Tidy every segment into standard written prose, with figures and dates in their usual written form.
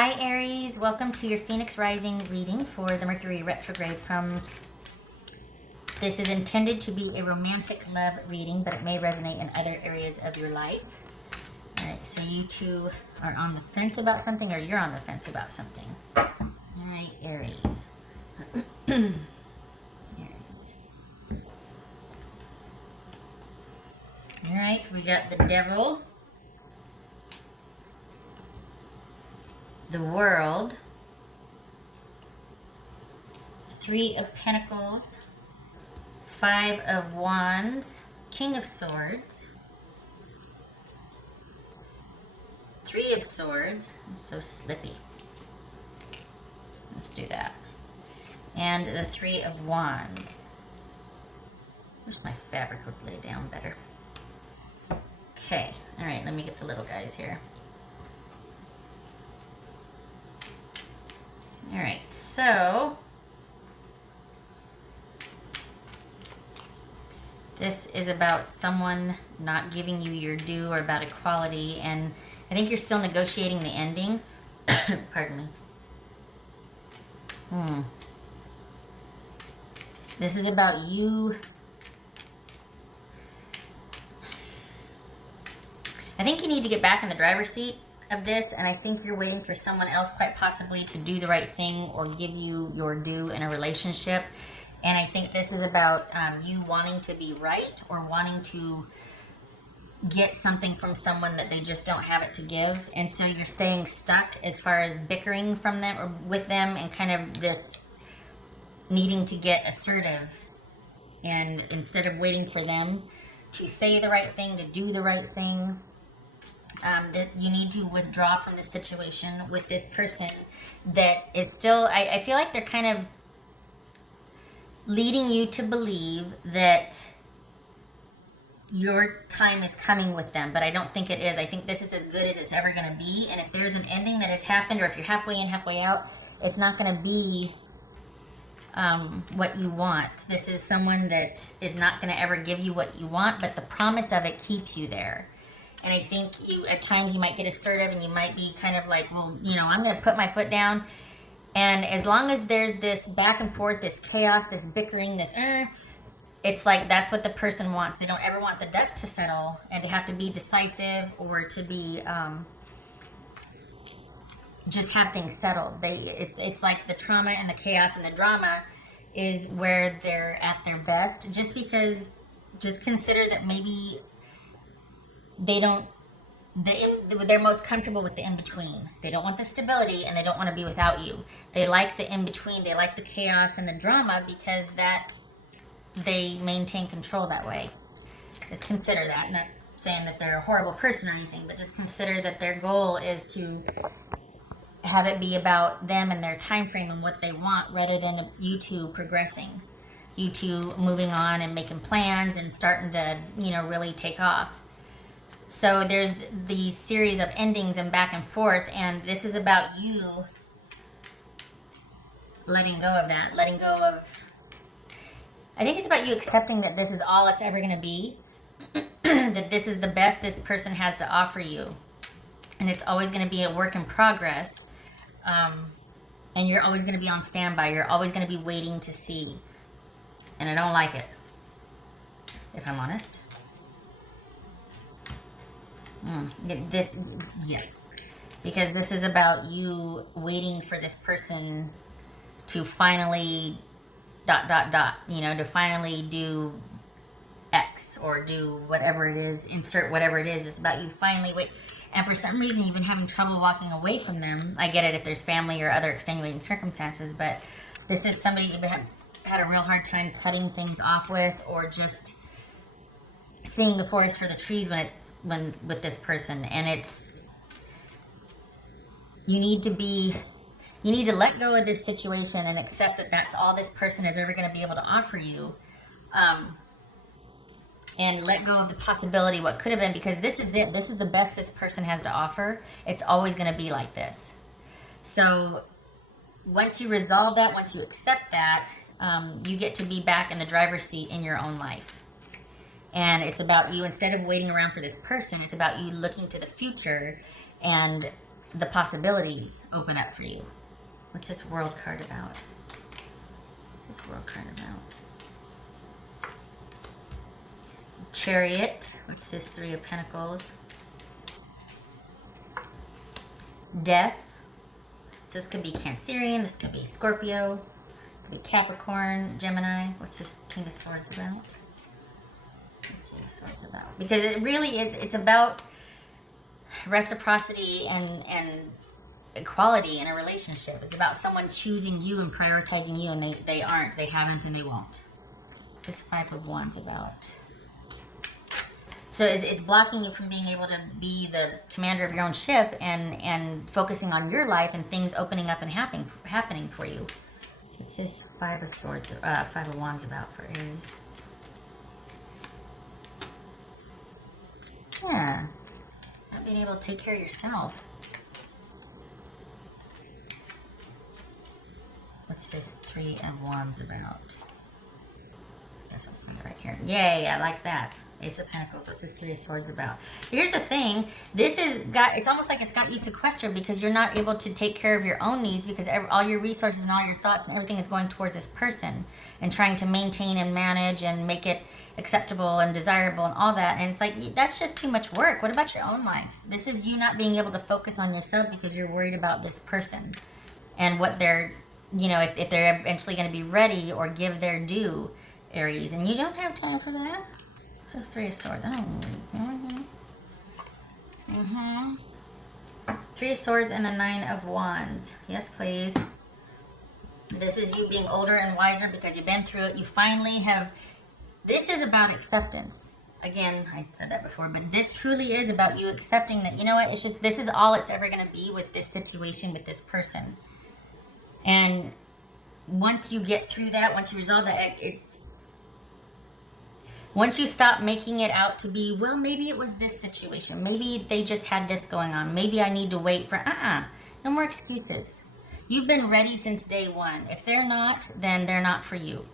Hi Aries, welcome to your Phoenix Rising reading for the Mercury retrograde This is intended to be a romantic love reading, but it may resonate in other areas of your life. Alright, so you two are on the fence about something, or you're on the fence about something. Alright, Aries. Aries. Alright, we got the Devil, the World, Three of Pentacles, Five of Wands, King of Swords, Three of Swords. I'm so slippy. Let's do that. And the Three of Wands. Wish my fabric would lay down better. Okay, all right, let me get the little guys here. All right, so this is about someone not giving you your due, or about equality, and I think you're still negotiating the ending. Pardon me. This is about you. I think you need to get back in the driver's seat of this, and I think you're waiting for someone else, quite possibly, to do the right thing or give you your due in a relationship. And I think this is about you wanting to be right, or wanting to get something from someone that they just don't have it to give. And so you're staying stuck as far as bickering from them or with them, and kind of this needing to get assertive. And instead of waiting for them to say the right thing, to do the right thing, that you need to withdraw from the situation with this person that is still, I feel like they're kind of leading you to believe that your time is coming with them, but I don't think it is. I think this is as good as it's ever going to be, and if there's an ending that has happened, or if you're halfway in, halfway out, it's not going to be what you want. This is someone that is not going to ever give you what you want, but the promise of it keeps you there. And I think you, at times, you might get assertive, and you might be kind of like, well, you know, I'm going to put my foot down. And as long as there's this back and forth, this chaos, this bickering, this, it's like that's what the person wants. They don't ever want the dust to settle and to have to be decisive, or to be, just have things settled. It's like the trauma and the chaos and the drama is where they're at their best. Just consider that maybe they're most comfortable with the in-between. They don't want the stability, and they don't want to be without you. They like the in-between. They like the chaos and the drama, because that they maintain control that way. Just consider that. I'm not saying that they're a horrible person or anything, but just consider that their goal is to have it be about them and their time frame and what they want, rather than you two progressing, you two moving on and making plans and starting to, you know, really take off. So there's these series of endings and back and forth, and this is about you letting go of that, I think it's about you accepting that this is all it's ever going to be, that this is the best this person has to offer you, and it's always going to be a work in progress, and you're always going to be on standby. You're always going to be waiting to see, and I don't like it, if I'm honest. Because this is about you waiting for this person to finally ... you know, to finally do X, or do whatever it is, insert whatever it is. It's about you finally wait. And for some reason, you've been having trouble walking away from them. I get it if there's family or other extenuating circumstances, but this is somebody you've had a real hard time cutting things off with, or just seeing the forest for the trees when with this person. And it's, you need to let go of this situation and accept that that's all this person is ever going to be able to offer you, and let go of the possibility what could have been, because this is it. This is the best this person has to offer. It's always going to be like this. So once you resolve that, once you accept that, you get to be back in the driver's seat in your own life. And it's about you, instead of waiting around for this person, it's about you looking to the future and the possibilities open up for you. What's this World card about? What's this World card about? Chariot. What's this Three of Pentacles? Death. So this could be Cancerian, this could be Scorpio, it could be Capricorn, Gemini. What's this King of Swords about? What's King of Swords about? Because it really is, it's about reciprocity and equality in a relationship. It's about someone choosing you and prioritizing you, and they aren't, they haven't, and they won't. This Five of Wands about. So it's blocking you from being able to be the commander of your own ship and focusing on your life and things opening up and happening for you. What's this Five of Swords, Five of Wands about for Aries? Yeah. Not being able to take care of yourself. What's this Three of Wands about? I guess I'll say it right here. Yay, I like that. Ace of Pentacles. What's this Three of Swords about? Here's the thing. This is it's almost like it's got you sequestered because you're not able to take care of your own needs because all your resources and all your thoughts and everything is going towards this person and trying to maintain and manage and make it acceptable and desirable and all that. And it's like, that's just too much work. What about your own life? This is you not being able to focus on yourself because you're worried about this person and what they're, you know, if they're eventually going to be ready or give their due, Aries. And you don't have time for that. This is Three of Swords. Three of Swords and the Nine of Wands. Yes, please. This is you being older and wiser because you've been through it. You finally have... This is about acceptance. Again, I said that before, but this truly is about you accepting that, you know what, it's just, this is all it's ever going to be with this situation, with this person. And once you get through that, once you resolve that, once you stop making it out to be, well, maybe it was this situation. Maybe they just had this going on. Maybe I need to wait for, no more excuses. You've been ready since day one. If they're not, then they're not for you.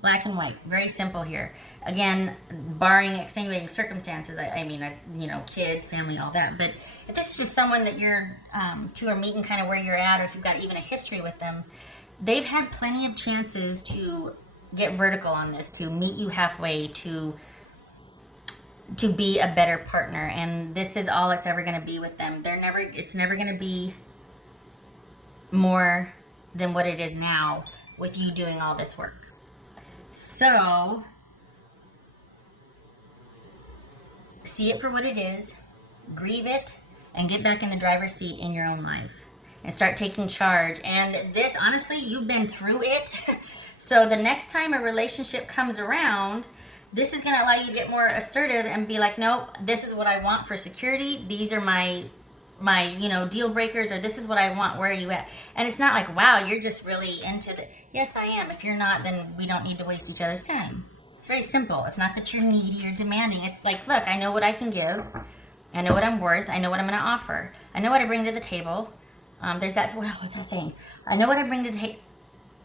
Black and white. Very simple here. Again, barring extenuating circumstances, I mean, you know, kids, family, all that. But if this is just someone that you're two are meeting kind of where you're at, or if you've got even a history with them, they've had plenty of chances to get vertical on this, to meet you halfway, to be a better partner. And this is all it's ever going to be with them. It's never going to be more than what it is now with you doing all this work. So, see it for what it is, grieve it, and get back in the driver's seat in your own life. And start taking charge. And this, honestly, you've been through it. So the next time a relationship comes around, this is going to allow you to get more assertive and be like, nope, this is what I want for security. These are my you know, deal breakers, or this is what I want. Where are you at? And it's not like, wow, you're just really into the... Yes, I am. If you're not, then we don't need to waste each other's time. It's very simple. It's not that you're needy or demanding. It's like, look, I know what I can give. I know what I'm worth. I know what I'm going to offer. I know what I bring to the table. There's that... What's that saying? I know what I bring to the table.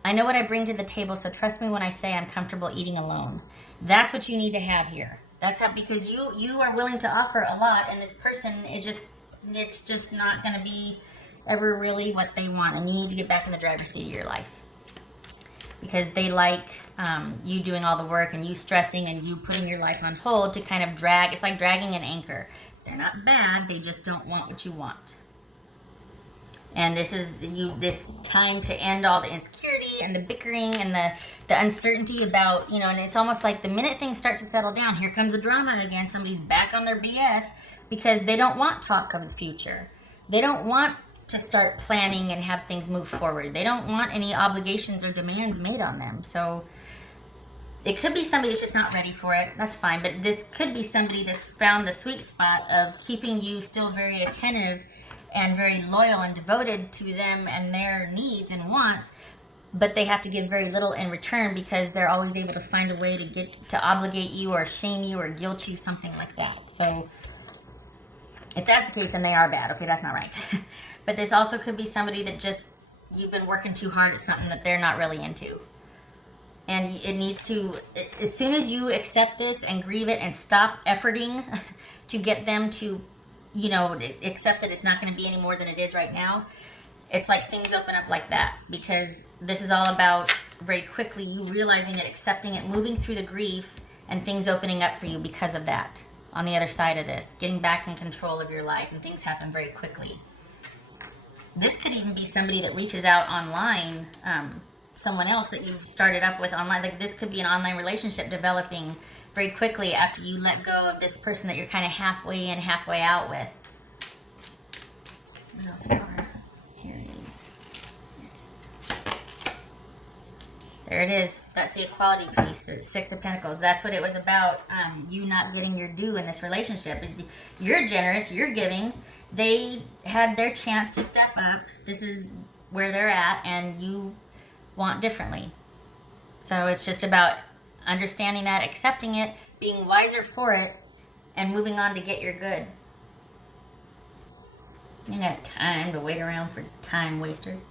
I know what I bring to the table, so trust me when I say I'm comfortable eating alone. That's what you need to have here. That's how, because you are willing to offer a lot, and this person is just, it's just not going to be ever really what they want, and you need to get back in the driver's seat of your life. Because they like you doing all the work, and you stressing, and you putting your life on hold to kind of drag. It's like dragging an anchor. They're not bad, they just don't want what you want. And this is it's time to end all the insecurity and the bickering and the uncertainty about, you know, and it's almost like the minute things start to settle down, here comes the drama again. Somebody's back on their BS because they don't want talk of the future. They don't want to start planning and have things move forward. They don't want any obligations or demands made on them. So it could be somebody that's just not ready for it. That's fine. But this could be somebody that's found the sweet spot of keeping you still very attentive and very loyal and devoted to them and their needs and wants, but they have to give very little in return because they're always able to find a way to obligate you or shame you or guilt you, something like that. So if that's the case, then they are bad. Okay, that's not right. But this also could be somebody that just, you've been working too hard at something that they're not really into. And it needs to, as soon as you accept this and grieve it and stop efforting to get them to you know, accept that it's not going to be any more than it is right now. It's like things open up like that, because this is all about very quickly you realizing it, accepting it, moving through the grief, and things opening up for you because of that. On the other side of this, getting back in control of your life, and things happen very quickly. This could even be somebody that reaches out online, someone else that you've started up with online. Like, this could be an online relationship developing very quickly after you let go of this person that you're kind of halfway in, halfway out with. What else for Aries? There it is. That's the equality piece, the Six of Pentacles. That's what it was about, you not getting your due in this relationship. You're generous, you're giving. They had their chance to step up. This is where they're at, and you want differently. So it's just about understanding that, accepting it, being wiser for it, and moving on to get your good. You don't have time to wait around for time wasters.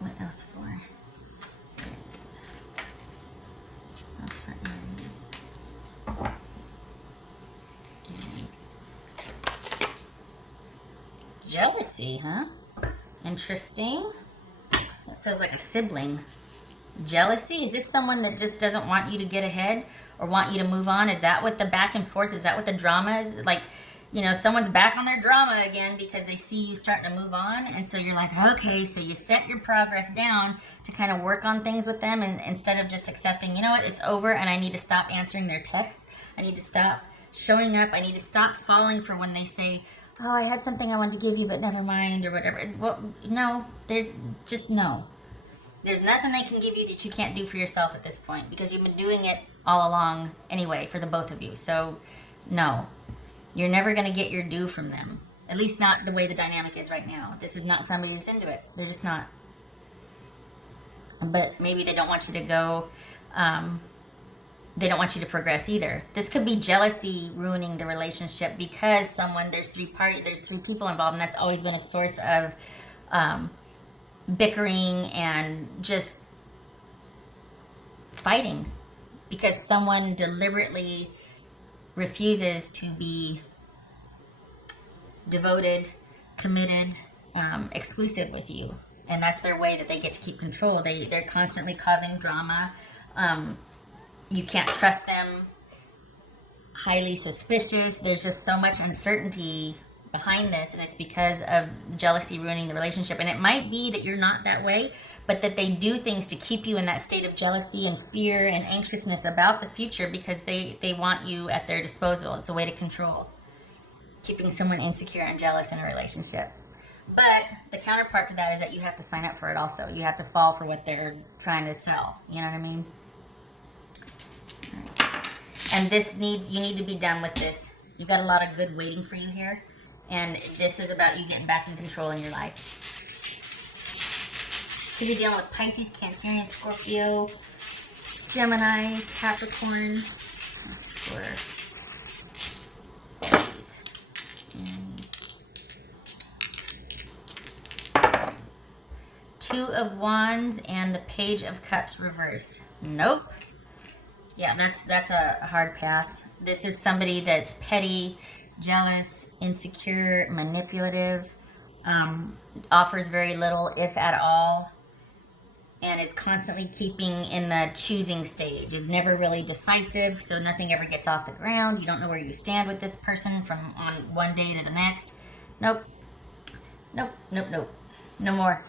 What else for Aries? What else for Aries? Jealousy, huh? Interesting. That feels like a sibling. Jealousy? Is this someone that just doesn't want you to get ahead or want you to move on? Is that what the back and forth, is that what the drama is? Like, you know, someone's back on their drama again because they see you starting to move on. And so you're like, okay, so you set your progress down to kind of work on things with them, and instead of just accepting, you know what, it's over and I need to stop answering their texts. I need to stop showing up. I need to stop falling for when they say, oh, I had something I wanted to give you, but never mind, or whatever. Well, no, there's just no. There's nothing they can give you that you can't do for yourself at this point, because you've been doing it all along anyway for the both of you. So, no. You're never going to get your due from them. At least not the way the dynamic is right now. This is not somebody that's into it. They're just not. But maybe they don't want you to go. They don't want you to progress either. This could be jealousy ruining the relationship because there's three people involved, and that's always been a source of bickering and just fighting, because someone deliberately refuses to be devoted, committed, exclusive with you, and that's their way that they get to keep control. They're constantly causing drama. You can't trust them. Highly suspicious. There's just so much uncertainty behind this, and it's because of jealousy ruining the relationship. And it might be that you're not that way, but that they do things to keep you in that state of jealousy and fear and anxiousness about the future, because they want you at their disposal. It's a way to control, keeping someone insecure and jealous in a relationship. But the counterpart to that is that you have to sign up for it also. You have to fall for what they're trying to sell. You know what I mean? And you need to be done with this. You've got a lot of good waiting for you here. And this is about you getting back in control in your life. So you're dealing with Pisces, Cancerian, Scorpio, Gemini, Capricorn. That's for Aries. Two of Wands and the Page of Cups reversed. Nope. Yeah, that's a hard pass. This is somebody that's petty, jealous, insecure, manipulative, offers very little, if at all, and is constantly keeping in the choosing stage, is never really decisive, so nothing ever gets off the ground. You don't know where you stand with this person from on one day to the next. Nope. Nope, nope, nope. No more.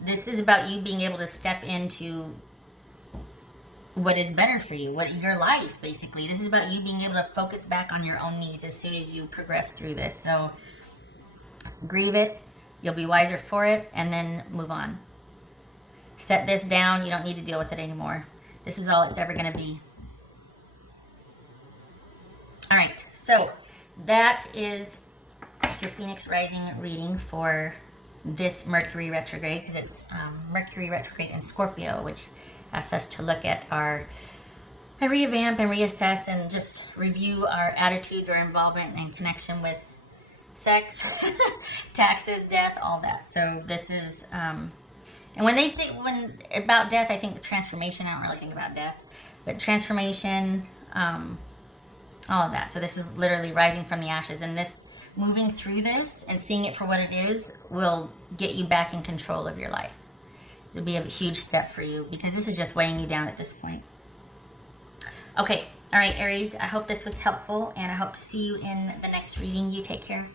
This is about you being able to step into what is better for you, what your life, basically. This is about you being able to focus back on your own needs as soon as you progress through this. So grieve it, you'll be wiser for it, and then move on. Set this down. You don't need to deal with it anymore. This is all it's ever going to be. All right, so that is your Phoenix Rising reading for this Mercury retrograde, because it's Mercury retrograde in Scorpio, which asks us to look at revamp and reassess and just review our attitudes, our involvement and connection with sex, taxes, death, all that. So this is, and when about death, I think the transformation, I don't really think about death, but transformation, all of that. So this is literally rising from the ashes, and this moving through this and seeing it for what it is will get you back in control of your life. It'll be a huge step for you because this is just weighing you down at this point. Okay, all right, Aries, I hope this was helpful, and I hope to see you in the next reading. You take care.